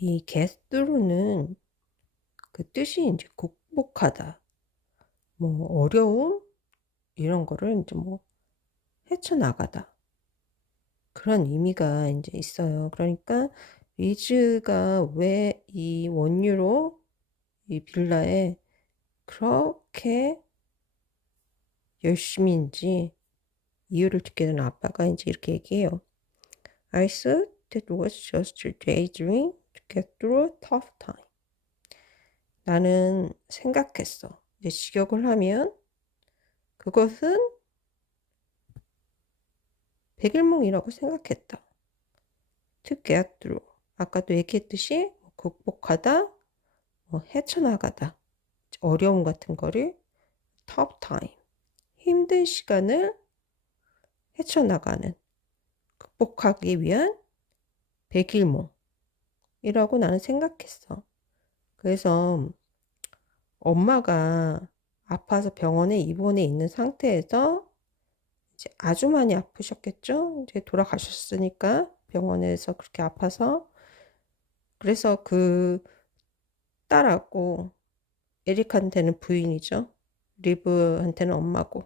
이 through는 그 뜻이 인제 극복하다. 뭐 어려움 이런 거를 인제 뭐 헤쳐나가다. 그런 의미가 인제 있어요. 그러니까 리즈가 왜 이 원유로 이 빌라에 그렇게 열심인지 이유를 듣게 된 아빠가 인제 이렇게 얘기해요. "I thought that was just a daydream to get through tough time." 나는 생각했어. 이제 직역을 하면 그것은 백일몽이라고 생각했다. to get through. 아까도 얘기했듯이 뭐 극복하다, 뭐 헤쳐나가다, 어려움 같은 거를 tough time. 힘든 시간을 헤쳐나가는, 극복하기 위한 백일몽 이라고 나는 생각했어. 그래서 엄마가 아파서 병원에 입원해 있는 상태에서 이제 아주 많이 아프셨겠죠? 이제 돌아가셨으니까 병원에서 그렇게 아파서 그래서 그 딸하고 에릭한테는 부인이죠. 리브한테는 엄마고.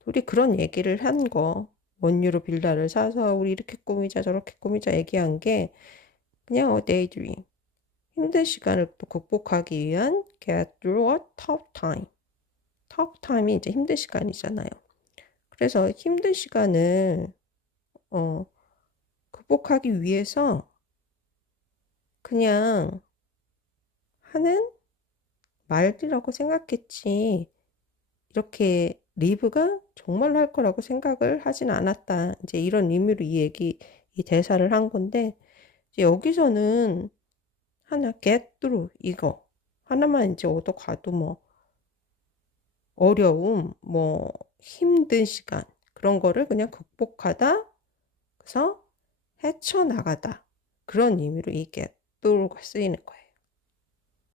둘이 그런 얘기를 한 거. 원유로 빌라를 사서 우리 이렇게 꾸미자 저렇게 꾸미자 얘기한 게 그냥 어 daydream. 힘든 시간을 또 극복하기 위한 get through a tough time. tough time이 이제 힘든 시간이잖아요. 그래서 힘든 시간을 어 극복하기 위해서 그냥 하는 말이라고 생각했지 이렇게 리브가 정말로 할 거라고 생각을 하진 않았다. 인제 이런 의미로 이 얘기 이 대사를 한 건데 이제 여기서는 하나 get through 이거 하나만 인제 얻어가도 뭐 어려움, 뭐 힘든 시간 그런 거를 그냥 극복하다. 그래서 헤쳐나가다. 그런 의미로 이 get through가 쓰이는 거예요.